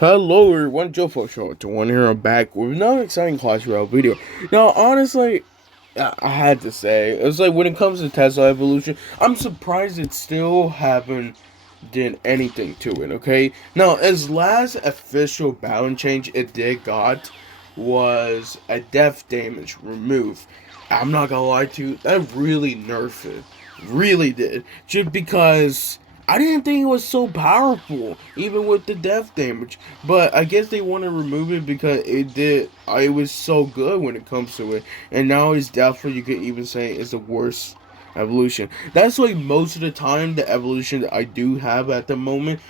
Hello everyone, Joe Show to one here. I'm back with another exciting Clash Royale video. Now, honestly, I had to say, it's like when it comes to Tesla Evolution, I'm surprised it still haven't did anything to it. Okay, now its last official balance change it did got was a death damage remove. I'm not gonna lie to you, that really nerfed it, really did, just because I didn't think it was so powerful, even with the death damage. But I guess they want to remove it because it did. It was so good when it comes to it, and now it's definitely you could even say it's the worst evolution. That's like most of the time the evolution that I do have at the moment.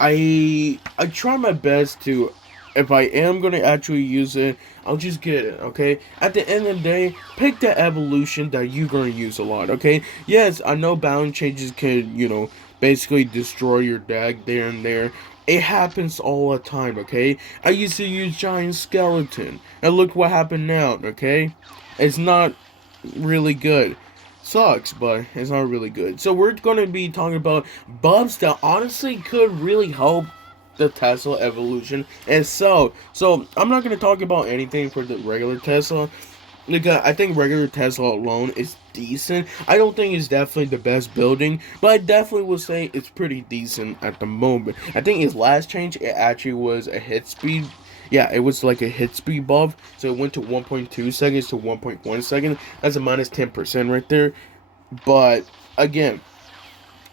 I try my best to, if I am gonna actually use it, I'll just get it, okay? At the end of the day, pick the evolution that you're gonna use a lot, okay? Yes, I know balance changes can, basically destroy your deck there and there. It happens all the time, okay? I used to use Giant Skeleton, and look what happened now, okay? It's not really good. Sucks, but it's not really good. So we're gonna be talking about buffs that honestly could really help the Tesla evolution. And so I'm not gonna talk about anything for the regular Tesla. Because I think regular Tesla alone is decent. I don't think it's definitely the best building, but I definitely will say it's pretty decent at the moment. I think its last change, it actually was a hit speed. Yeah, it was like a hit speed buff. So it went to 1.2 seconds to 1.1 seconds. That's a minus 10% right there. But again,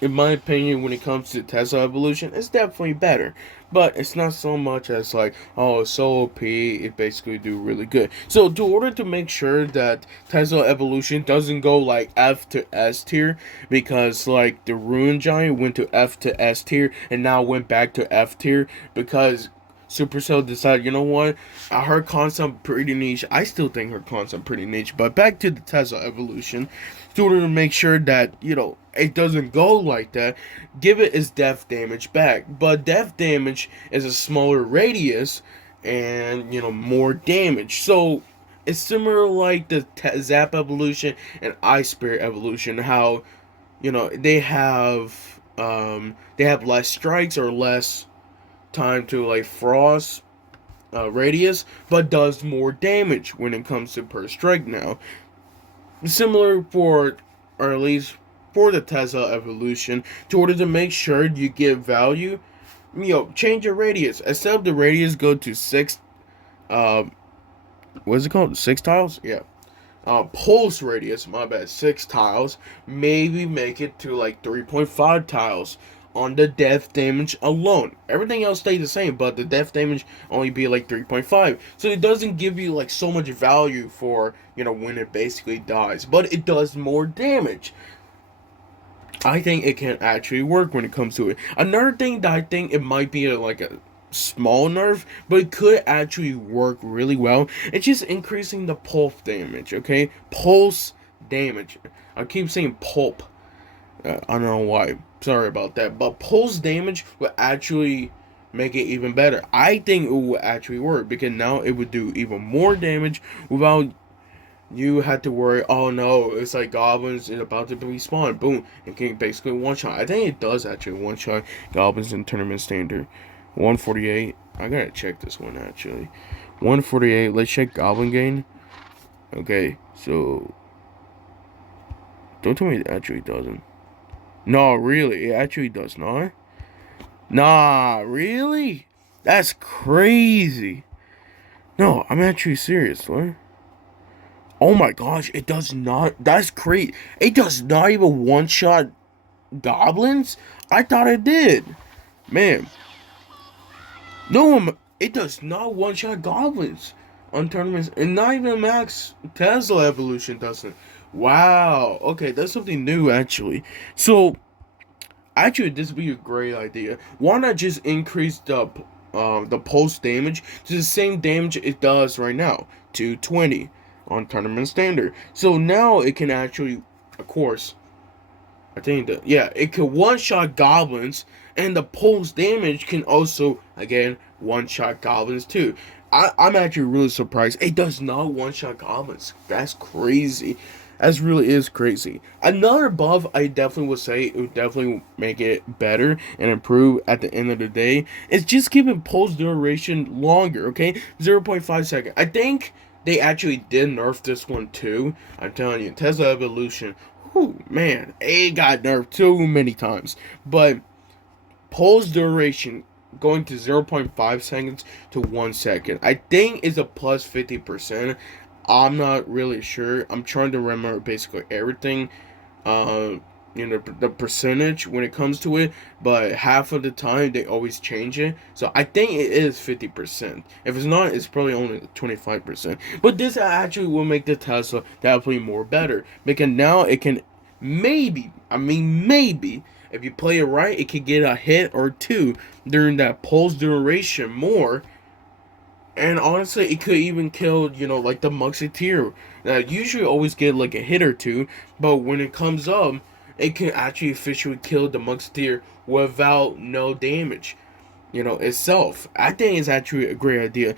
in my opinion, when it comes to Tesla evolution, it's definitely better. But it's not so much as like, oh, it's so OP, it basically do really good. So to order to make sure that Tesla evolution doesn't go like F to S tier, because like the Ruin Giant went to F to S tier and now went back to F tier because Supercell decided, you know what? Her concept pretty niche. I still think her concept pretty niche. But back to the Tesla evolution, in order to make sure that it doesn't go like that, give it its death damage back. But death damage is a smaller radius and more damage. So it's similar like the Zap evolution and Ice Spirit evolution. How they have less strikes or less time to like frost radius, but does more damage when it comes to per strike now. Similar for, or at least for the Tesla evolution, to order to make sure you get value, change your radius. Instead of the radius go to six, uh, what is it called? 6 tiles? Yeah. Pulse radius, my bad, 6 tiles. Maybe make it to like 3.5 tiles on the death damage alone. Everything else stays the same, but the death damage only be like 3.5. So it doesn't give you like so much value for, when it basically dies, but it does more damage. I think it can actually work when it comes to it. Another thing that I think it might be like a small nerf, but it could actually work really well. It's just increasing the pulse damage, okay? Pulse damage. I keep saying pulp. I don't know why. Sorry about that. But pulse damage will actually make it even better. I think it will actually work because now it would do even more damage without you had to worry, oh no, it's like goblins is about to be spawned. Boom. It can basically one shot. I think it does actually one shot goblins in tournament standard. 148. I gotta check this one actually. 148. Let's check goblin gain. Okay, so don't tell me it actually doesn't. No, really, it actually does not. Nah, really? That's crazy. No, I'm actually serious, what? Oh my gosh, it does not. That's great. It does not even one shot goblins? I thought it did. Man. No, it does not one shot goblins on tournaments. And not even Max Tesla Evolution doesn't. Wow. Okay, that's something new actually. So, actually, this would be a great idea. Why not just increase the pulse damage to the same damage it does right now, 220 on tournament standard. So now it can actually, of course, I think that yeah, it can one shot goblins, and the pulse damage can also again one shot goblins too. I'm actually really surprised. It does not one shot goblins. That's crazy. That's really is crazy. Another buff I definitely would say it would definitely make it better and improve at the end of the day is just giving pulse duration longer, okay? 0.5 seconds. I think they actually did nerf this one too. I'm telling you, Tesla Evolution, whew, man, it got nerfed too many times. But pulse duration going to 0.5 seconds to 1 second, I think is a plus 50%. I'm not really sure. I'm trying to remember basically everything, uh, the percentage when it comes to it, but half of the time they always change it. So I think it is 50%. If it's not, it's probably only 25%. But this actually will make the Tesla definitely more better because now it can maybe, I mean maybe, if you play it right, it could get a hit or two during that pulse duration more. And honestly, it could even kill, like the Musketeer. That usually always get like a hit or two, but when it comes up, it can actually officially kill the Musketeer without no damage, itself. I think it's actually a great idea.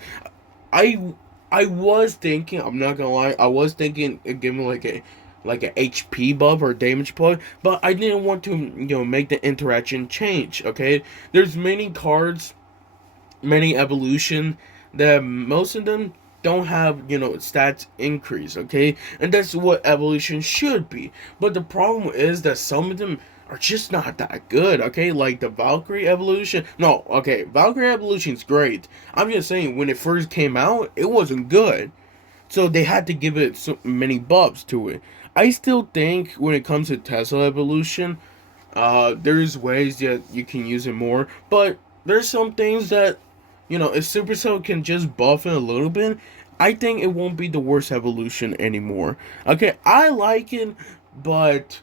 I I was thinking, I'm not gonna lie, I was thinking of giving like a HP buff or damage buff, but I didn't want to, make the interaction change. Okay, there's many cards, many evolution that most of them don't have stats increase, okay, and that's what evolution should be. But the problem is that some of them are just not that good, okay, like the Valkyrie evolution. No, okay, Valkyrie evolution is great. I'm just saying when it first came out it wasn't good, so they had to give it so many buffs to it. I still think when it comes to Tesla evolution, there's ways that you can use it more, but there's some things that, if Supercell can just buff it a little bit, I think it won't be the worst evolution anymore. Okay, I like it, but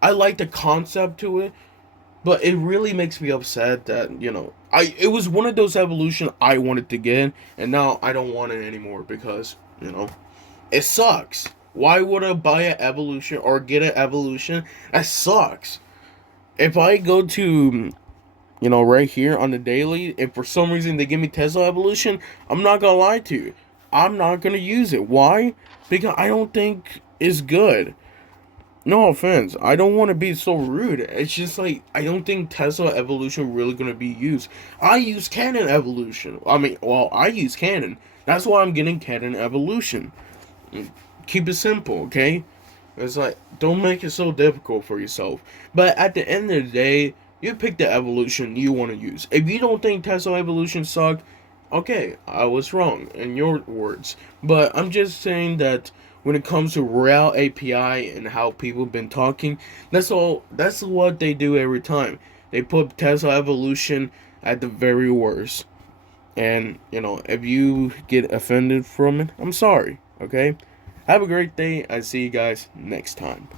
I like the concept to it, but it really makes me upset that, it was one of those evolution I wanted to get, and now I don't want it anymore because, it sucks. Why would I buy an evolution or get an evolution? That sucks. If I go to, right here on the daily, if for some reason they give me Tesla Evolution, I'm not gonna lie to you, I'm not gonna use it. Why? Because I don't think it's good. No offense, I don't want to be so rude. It's just like I don't think Tesla Evolution really gonna be used. I use Cannon Evolution. I use Cannon. That's why I'm getting Cannon Evolution. Keep it simple, okay? It's like, don't make it so difficult for yourself. But at the end of the day, you pick the evolution you want to use. If you don't think Tesla evolution sucked, okay, I was wrong in your words. But I'm just saying that when it comes to Royale API and how people been talking, that's all. That's what they do every time. They put Tesla evolution at the very worst. And if you get offended from it, I'm sorry. Okay. Have a great day. I see you guys next time.